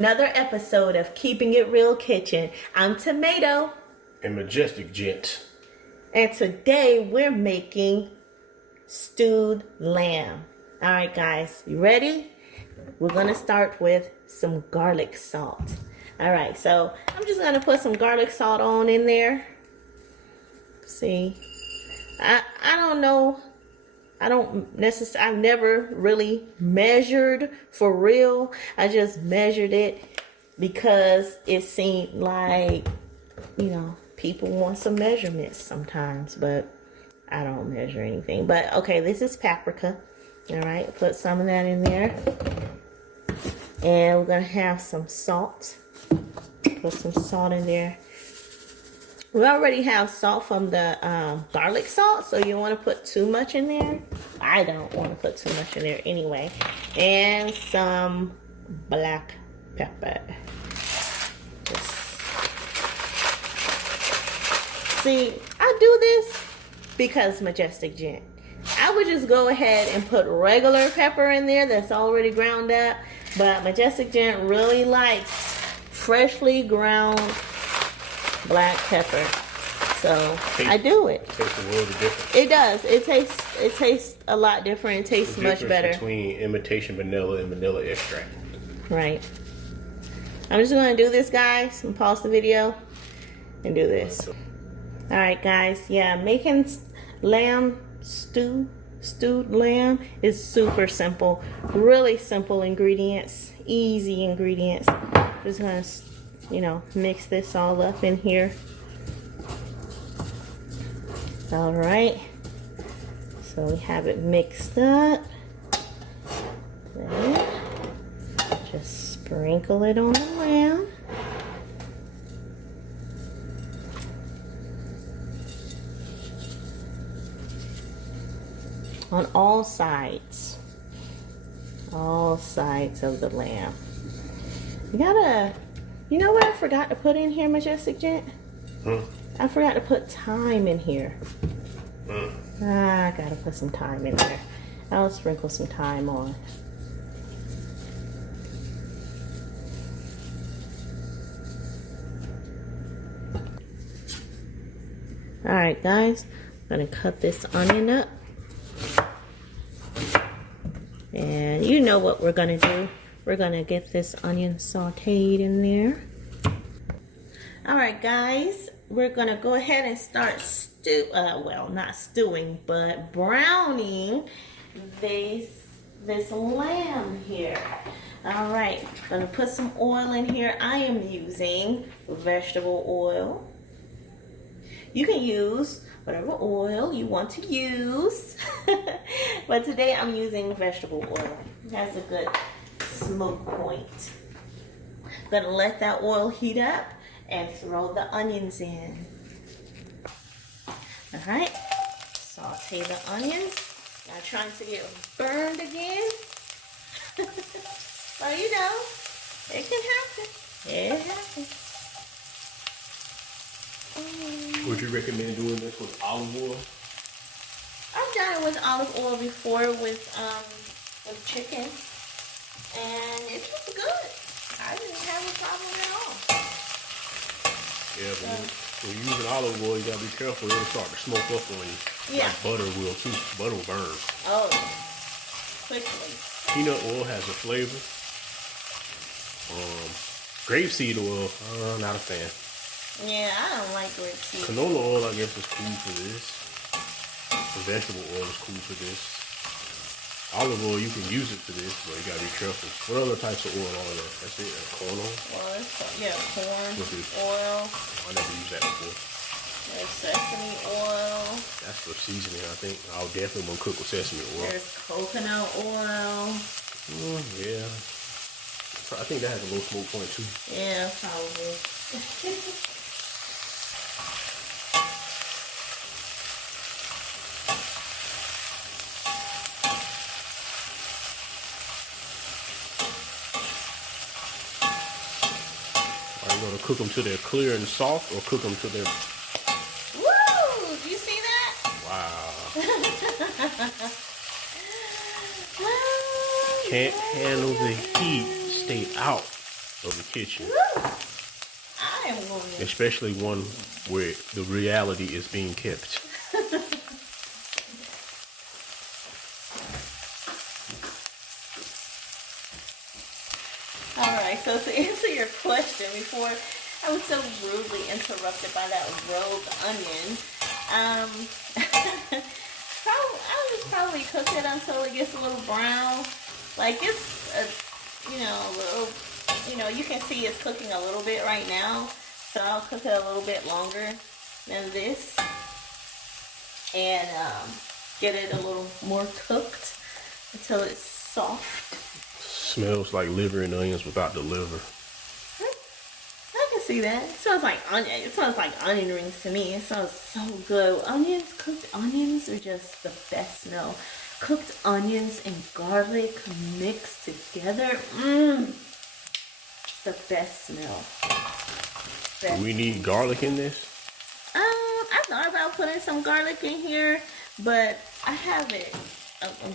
Another episode of Keeping It Real Kitchen. I'm Tomato. And Majestic Gent. And today we're making stewed lamb. Alright guys, you ready? We're going to start with some garlic salt. Alright, so I'm just going to put some garlic salt on in there. See, I don't know. I've never really measured for real. I just measured it because it seemed like, people want some measurements sometimes, but I don't measure anything. But okay, this is paprika. All right, put some of that in there. And we're gonna have some salt. Put some salt in there. We already have salt from the garlic salt, so you don't want to put too much in there. I don't want to put too much in there anyway. And some black pepper. See, I do this because Majestic Gent. I would just go ahead and put regular pepper in there that's already ground up, but Majestic Gent really likes freshly ground black pepper, so I do it. It tastes a little different. It does. It tastes a lot different. It tastes much better. Between imitation vanilla and vanilla extract. Right. I'm just going to do this, guys, and pause the video and do this. All right, guys. Yeah, making lamb stewed lamb is super simple. Really simple ingredients, easy ingredients. Just going to mix this all up in here. All right, so we have it mixed up. Then just sprinkle it on the lamb. On all sides of the lamb. You know what I forgot to put in here, Majestic Gent? I forgot to put thyme in here. I gotta put some thyme in there. I'll sprinkle some thyme on. Alright guys, I'm gonna cut this onion up. And you know what we're gonna do. We're gonna get this onion sauteed in there. Alright guys, we're gonna go ahead and start not stewing, but browning this lamb here. Alright, gonna put some oil in here. I am using vegetable oil. You can use whatever oil you want to use. But today I'm using vegetable oil. It has a good smoke point. Gonna let that oil heat up and throw the onions in. All right, saute the onions. Not trying to get burned again. Well, it can happen. It happens. Would you recommend doing this with olive oil? I've done it with olive oil before with chicken, and it was good. I didn't have a problem at all. Yeah, but when you're using olive oil, you gotta be careful. It'll start to smoke up on you. Yeah. Like butter will too. Butter will burn. Oh, quickly. Peanut oil has a flavor. Grapeseed oil, not a fan. Yeah, I don't like grapeseed. Canola oil, I guess, is cool for this. The vegetable oil is cool for this. Olive oil, you can use it for this, but you gotta be careful. What other types of oil are there? That's it. Corn oil? Well, corn oil. I never used that before. There's sesame oil. That's for seasoning, I think. I'll definitely want to cook with sesame oil. There's coconut oil. Yeah. I think that has a low smoke point too. Yeah, probably. Are you going to cook them till they're clear and soft, or cook them till they're... Woo! Do you see that? Wow. Can't handle the heat, stay out. of the kitchen. Woo! I am going to. Especially one where the reality is being kept. Alright, so to answer your question, before I was so rudely interrupted by that rolled onion, I would probably cook it until it gets a little brown. Like it's a little, you can see it's cooking a little bit right now. So I'll cook it a little bit longer than this. And get it a little more cooked until it's soft. Smells like liver and onions without the liver. I can see that. It smells like onion. It smells like onion rings to me. It smells so good. Cooked onions are just the best smell. Cooked onions and garlic mixed together. The best smell. Do we need garlic in this? I thought about putting some garlic in here, but I have a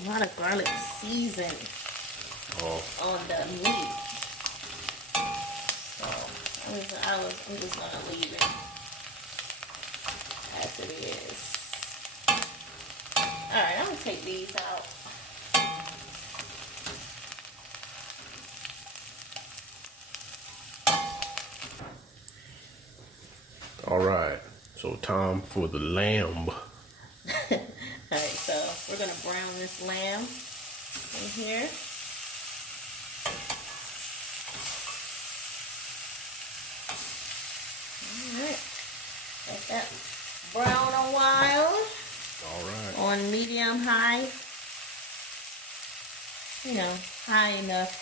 lot of garlic seasoned on the meat. So I'm just gonna leave it as it is. Alright, I'm gonna take these out. Alright, so time for the lamb. Alright, so we're gonna brown this lamb in here. Alright, let that brown a while. Alright. On medium high. High enough.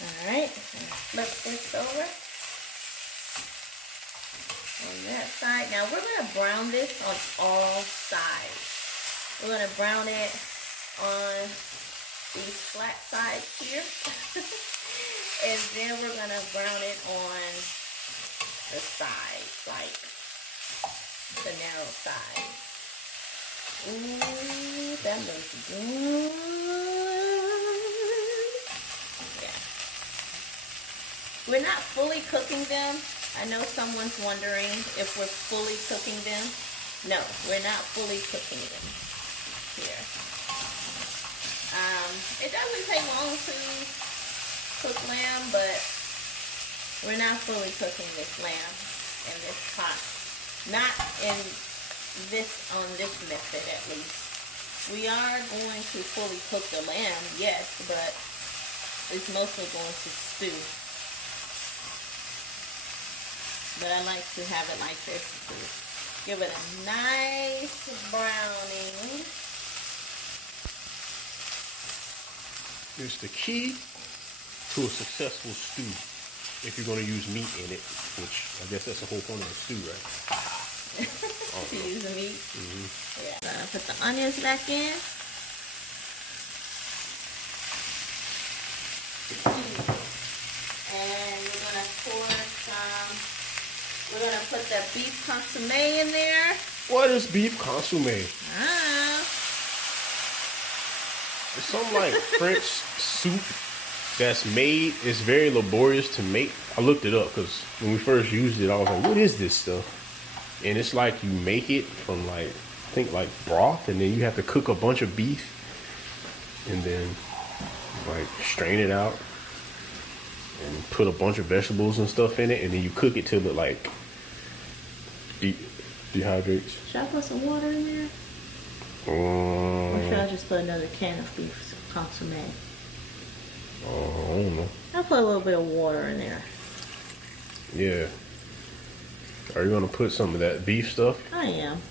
Alright, flip this over. On that side. Now we're going to brown this on all sides. We're going to brown it on these flat sides here. And then we're going to brown it on the sides, like the narrow sides. Ooh, that looks good. Yeah. We're not fully cooking them. I know someone's wondering if we're fully cooking them. No, we're not fully cooking them here. It doesn't take long to cook lamb, but we're not fully cooking this lamb in this pot. Not on this method at least. We are going to fully cook the lamb, yes, but it's mostly going to stew. But I like to have it like this to give it a nice browning. It's the key to a successful stew. If you're going to use meat in it, which I guess that's the whole point of a stew, right? To use the meat. Mm-hmm. Yeah. Put the onions back in. And we're gonna pour some. We're gonna put the beef consomme in there. What is beef consomme? It's some like French soup that's made. It's very laborious to make. I looked it up because when we first used it, I was like, what is this stuff? And it's like you make it from like, I think like broth, and then you have to cook a bunch of beef and then like strain it out and put a bunch of vegetables and stuff in it, and then you cook it till it like dehydrates. Should I put some water in there? Or should I just put another can of beef consomme? I don't know. I'll put a little bit of water in there. Yeah. Are you going to put some of that beef stuff? I am.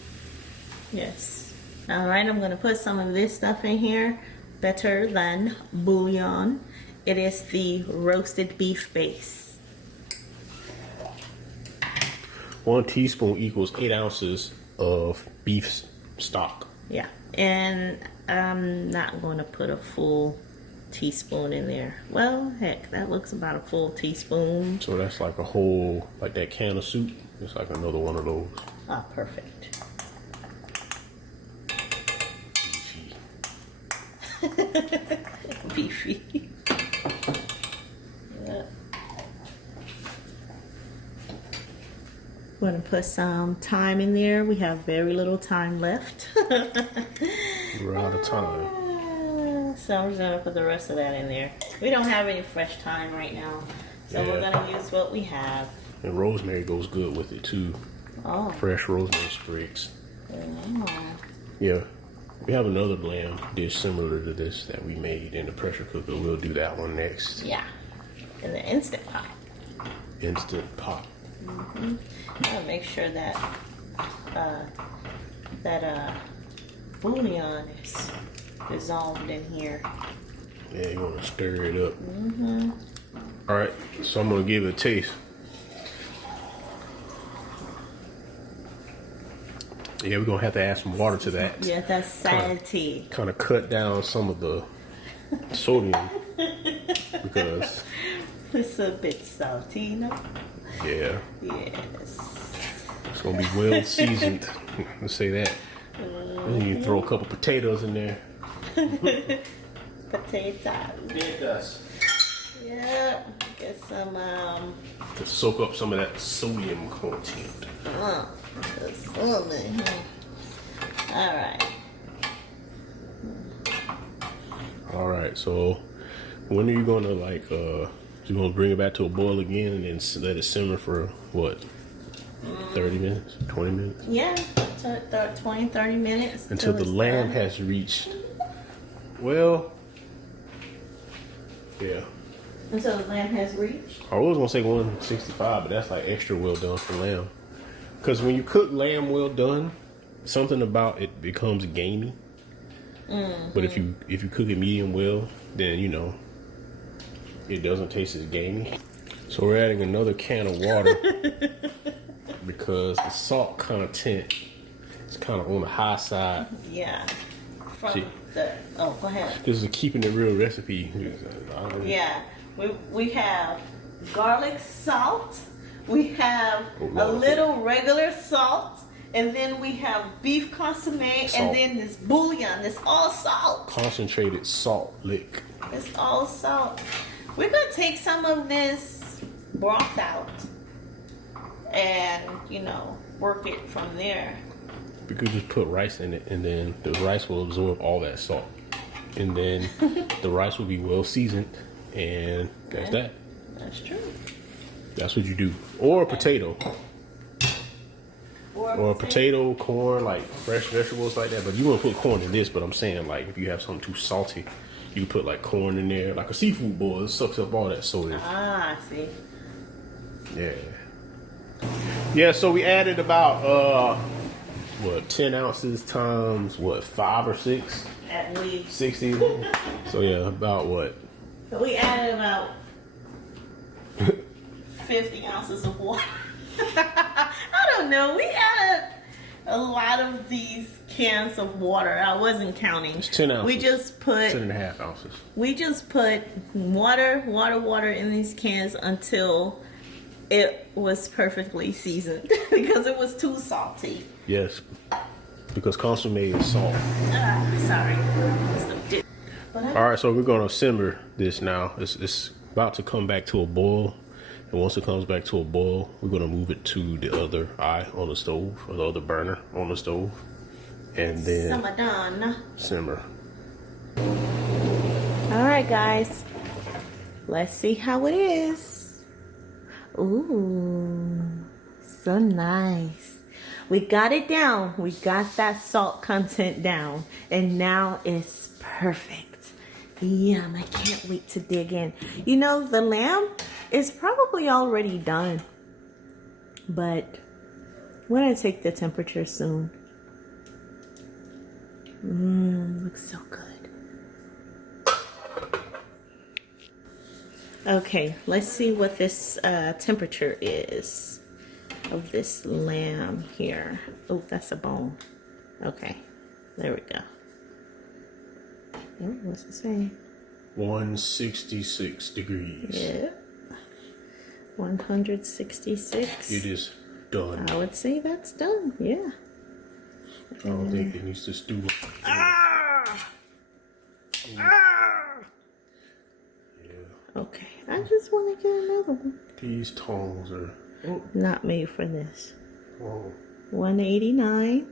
Yes. Alright, I'm going to put some of this stuff in here. Better than bouillon. It is the roasted beef base. 1 teaspoon equals 8 ounces of beef stock. Yeah. And I'm not going to put a full teaspoon in there. Well, heck, that looks about a full teaspoon. So that's like a whole, like that can of soup. It's like another one of those. Ah, perfect. Beefy. Beefy. Yeah. We're gonna put some thyme in there. We have very little time left. We're out of time. So I'm just gonna put the rest of that in there. We don't have any fresh thyme right now, so we're gonna use what we have. And rosemary goes good with it too. Oh. Fresh rosemary sprigs. Oh. Yeah. We have another lamb dish similar to this that we made in the pressure cooker. We'll do that one next. Yeah. In the Instant Pot. Instant Pot. Mm-hmm. Gotta make sure that bouillon is dissolved in here. Yeah, you want to stir it up. Mm-hmm. All right, so I'm gonna give it a taste. Yeah, we're gonna have to add some water to that. Yeah, that's salty. Kind of cut down some of the sodium because it's a bit salty, you know? yeah. Yes. It's gonna be well seasoned. Let's say that. And you throw a couple potatoes in there. Potatoes. Yeah. Get some to soak up some of that sodium content. All right. So when are you gonna you gonna bring it back to a boil again and then let it simmer for what? 30 minutes? 20 minutes? Yeah, 20, 30 minutes. Until the lamb has reached, well, yeah. Until the lamb has reached? I was gonna say 165, but that's like extra well done for lamb. Because when you cook lamb well done, something about it becomes gamey. Mm-hmm. But if you cook it medium well, then it doesn't taste as gamey. So we're adding another can of water because the salt content is kind of on the high side. Yeah. Go ahead. This is a keeping it real recipe. Yeah. We have garlic salt. We have a little regular salt. And then we have beef consomme. And then this bouillon. It's all salt. Concentrated salt lick. It's all salt. We're going to take some of this broth out and, work it from there. We could just put rice in it, and then the rice will absorb all that salt. And then the rice will be well seasoned, and that's that. That's true. That's what you do. Or a potato. Or a potato, corn, like fresh vegetables like that. But you want to put corn in this, but I'm saying, like, if you have something too salty, you put like corn in there, like a seafood boil. It sucks up all that sodium. Ah, I see. Yeah. Yeah, so we added about 10 ounces times 5 or 6? At least 60. So yeah, about what? We added about 50 ounces of water. I don't know. We added a lot of these cans of water. I wasn't counting. It's 10 ounces. We just put 10.5 ounces. We just put water in these cans until it was perfectly seasoned because it was too salty. Yes, because consomme is salt. Sorry. All right, so we're gonna simmer this now. It's about to come back to a boil, and once it comes back to a boil, we're gonna move it to the other eye on the stove, or the other burner on the stove, and then simmer. All right, guys, let's see how it is. Ooh, so nice. We got it down. We got that salt content down, and now it's perfect. Yum, I can't wait to dig in. The lamb is probably already done, but we're gonna take the temperature soon. Looks so good. Okay, let's see what this temperature is of this lamb here. Oh, that's a bone. Okay, there we go. Oh, what's it say? 166 degrees. Yeah. 166. It is done. I would say that's done, yeah. I don't think it needs to stew. Okay, I just want to get another one. These tongs are not made for this. Whoa. $1.89.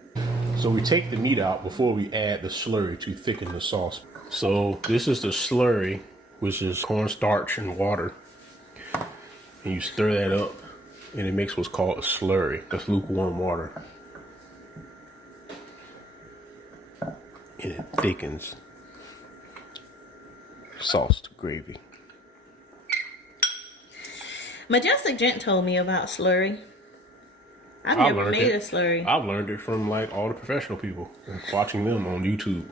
So we take the meat out before we add the slurry to thicken the sauce. So this is the slurry, which is cornstarch and water. And you stir that up and it makes what's called a slurry. That's lukewarm water. And it thickens sauce to gravy. Majestic Gent told me about slurry. I've never made a slurry. I've learned it from like all the professional people and watching them on YouTube.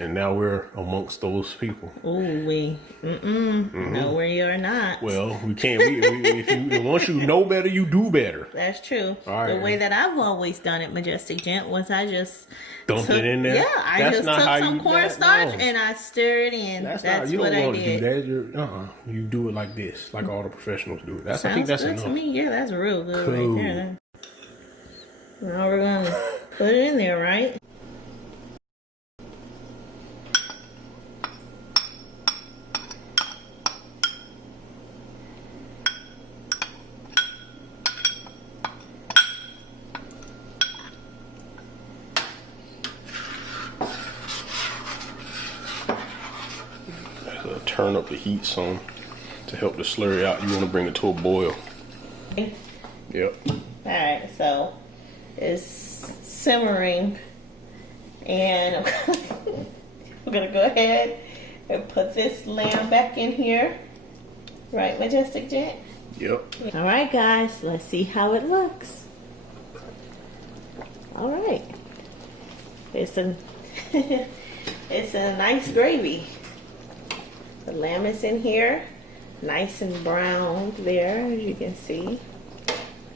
And now we're amongst those people. Ooh, no, we are not. Well, we can't. Once you know better, you do better. That's true. All right. The way that I've always done it, Majestic Gent, was I just dumped it in there. Yeah, I just took some cornstarch and I stirred in. That's you what don't I want to did. do that. You do it like this, like all the professionals do. I Sounds think that's good enough. to me. Yeah, that's real good Cool. right there. Now we're gonna put it in there, right? Turn up the heat some to help the slurry out. You want to bring it to a boil. Okay. Yep. Alright, so it's simmering, and I'm gonna go ahead and put this lamb back in here. Right, Majestic Gent? Yep. Alright guys, let's see how it looks. Alright. It's a it's a nice gravy. The lamb is in here, nice and browned there, as you can see.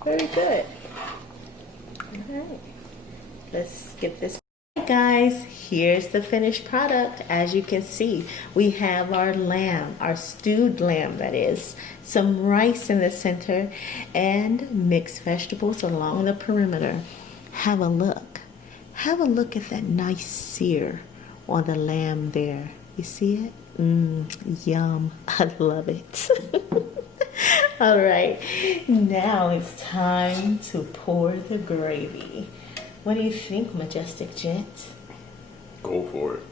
Very good. Alright, let's get this. Hey guys, here's the finished product. As you can see, we have our lamb, our stewed lamb that is, some rice in the center, and mixed vegetables along the perimeter. Have a look. Have a look at that nice sear on the lamb there. You see it? Yum. I love it. All right, now it's time to pour the gravy. What do you think, Majestic Gent? Go for it.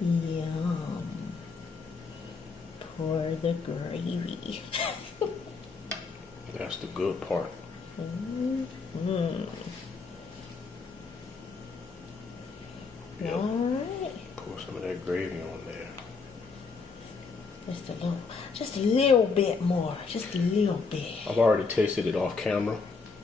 Yum. Pour the gravy. That's the good part. Yep. All right. Pour some of that gravy on there. Just a little bit more. Just a little bit. I've already tasted it off camera.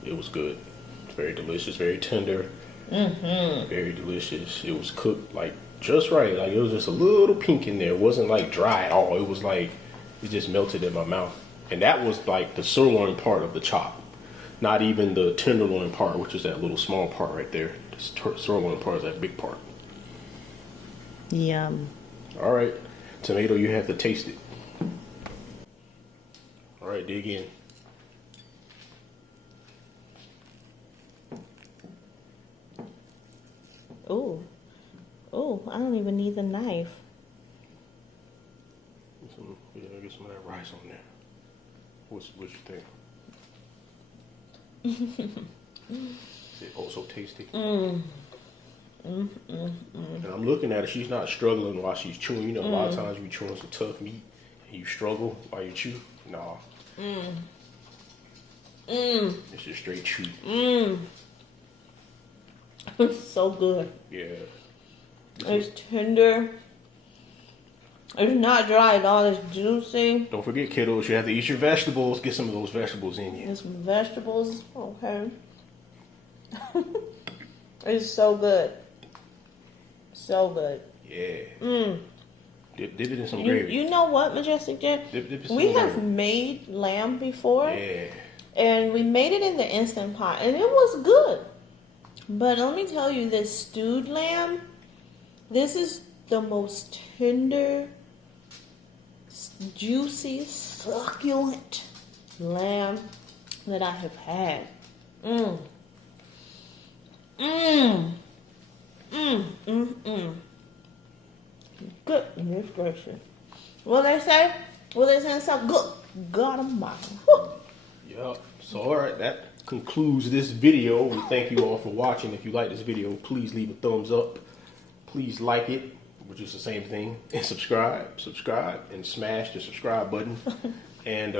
It was good. It's very delicious, very tender. Very delicious. It was cooked like just right. Like it was just a little pink in there. It wasn't like dry at all. It was like it just melted in my mouth. And that was like the sirloin part of the chop. Not even the tenderloin part, which is that little small part right there. The sirloin part is that big part. Yum. All right. Tomato, you have to taste it. All right, dig in. Ooh. Ooh, I don't even need the knife. Get some of that rice on there. What you think? Is it also tasty? And I'm looking at her. She's not struggling while she's chewing. You know, a lot of times you be chewing some tough meat and you struggle while you chew. Nah. It's just straight chew. It's so good. Yeah. It's tender. It's not dry at all. It's juicy. Don't forget, kiddos, you have to eat your vegetables. Get some of those vegetables in you. There's some vegetables. Okay. It's so good. So good. Yeah. Dip it in some gravy. You know what, Majestic Gent? We have made lamb before. Yeah. And we made it in the Instant Pot. And it was good. But let me tell you, this stewed lamb, this is the most tender, juicy, succulent lamb that I have had. Goodness gracious. What they say? What they say? So good. God Almighty. Yup. So all right, concludes this video. We thank you all for watching. If you like this video, please leave a thumbs up. Please like it, which is the same thing, and subscribe, and smash the subscribe button. And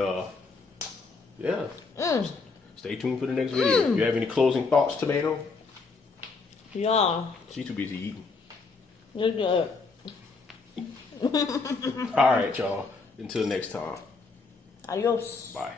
yeah, stay tuned for the next video. If you have any closing thoughts, Tomato? Yeah. She's too busy eating. You're good. All right, y'all. Until next time. Adios. Bye.